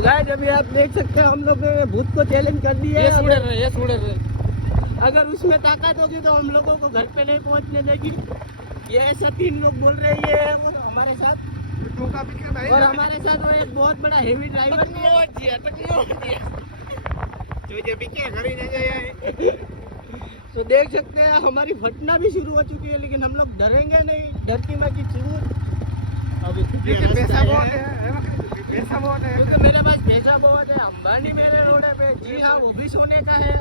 तो गाइस अभी आप देख सकते हो हम लोग ने भूत को चैलेंज कर दिया है। ये उड़ रहे अगर उसमें ताकत होगी तो हम लोगों को घर पे नहीं पहुंचने देगी। ये ऐसे 3 लोग बोल रहे हैं ये वो हमारे साथ, और हमारे साथ वो एक बहुत बड़ा हेवी ड्राइवर तो देख सकते हैं हमारी फटना भी शुरू हो चुकी है, लेकिन हम लोग डरेंगे नहीं, डरती मैं की चूर। अभी पैसा बहुत है, पैसा बहुत है, क्योंकि मेरे पास पैसा बहुत है। अंबानी मेरे रोड पे, जी हाँ वो भी सोने का है।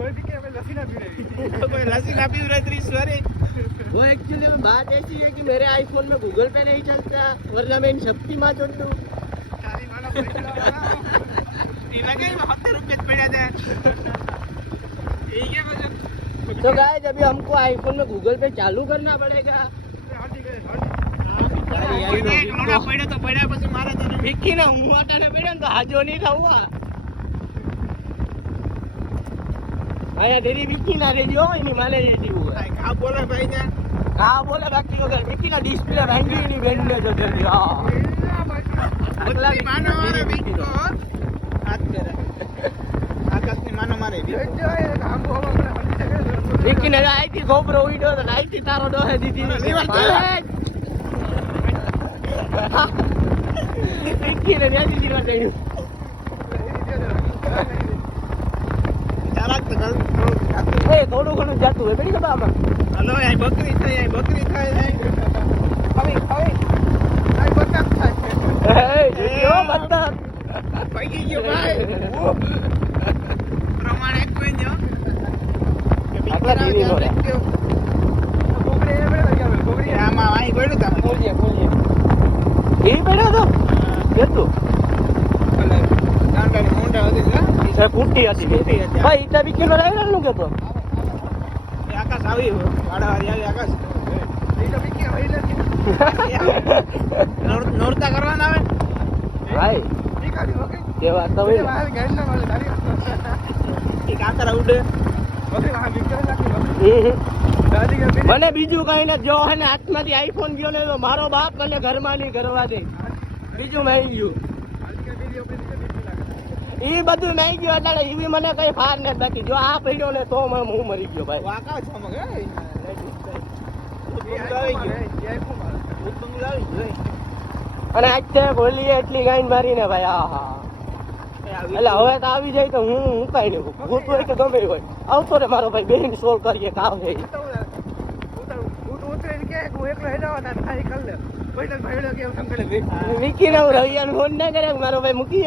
लस्सी ना पी रही सॉरी। वो एक्चुअली में बात ऐसी है कि मेरे आईफोन में गूगल पे नहीं चलता, वरना मैं इन शक्ति माँ चल दूँ। तो गाइस अभी हमको आईफोन में गूगल पे चालू करना पड़ेगा। विक्की ना હું આટાને પડ્યો ને તો હાજો નહીં થવા આયા તેરી વિક્કી ના રેજો એની માને રેતી હોય કા બોલે ભાઈ ને કા બોલે બાકી વગર વિક્કી ના ડિસ્પ્લે ભાંગી ની બેન ને જો જલ્દી હા અગલા માનો મારે વિક્કી નો હાથ કરે આકાશ ની માનો મારે વિક્કી ને આઈ થી ગોબરો ઉડ્યો તો આઈ થી તારો ડોહે દીધી વિક્કી ને ન્યા દીધી ના ગયું એ થોડું ઘણું જાતું હોય પેલી ખબર આમાં હલો આ બકરી થાય હવે આ બતક થાય એ જો બતક પૈકી ગયો ભાઈ પ્રમાણે કોઈ ન આટલા દીની નો ગોબરી આમાં આઈ ગયો તા બોલીએ એ પડ્યો તો કેતું દાંડાની મોંડા હતી છે કુટી હતી ભાઈ ઈતા બી કિલો લાવ્યો નું કેતો આકાશ આવી વાડા આવી આકાશ ઈતા બી કે ભાઈ નોરતા કરવાના આવે ભાઈ ઠીકાડી ઓકે કે વાત તો ભાઈ ભાઈ ગાઈડ ના માલે તારી એ કાકરા ઉડે ઓકે હા વિક્ટર નાખી મને બીજું કઈ ને જો હે ને હાથમાંથી આઈફોન ગયો ને મારો બાપ મને ઘરમાં નહીં કરવા દે બીજું નહીં ગયું એ બધું નહીં ગયું એટલે એ બી મને કઈ ફાર નથી બાકી જો આ પડ્યો ને તો હું મરી ગયો ભાઈ વાકા છો મગે અને આજે બોલીએ એટલી ગાઈન મારીને ભાઈ આહા એટલે હવે તો આવી જાય તો હું કઈ નહીં ભૂત હોય કે ગમે હોય આવતો રે મારો ભાઈ બેન સોલ્વ કરીએ કામ છે વિકી ના રવિયાનું ફોન ના કરે મારો ભાઈ મૂકી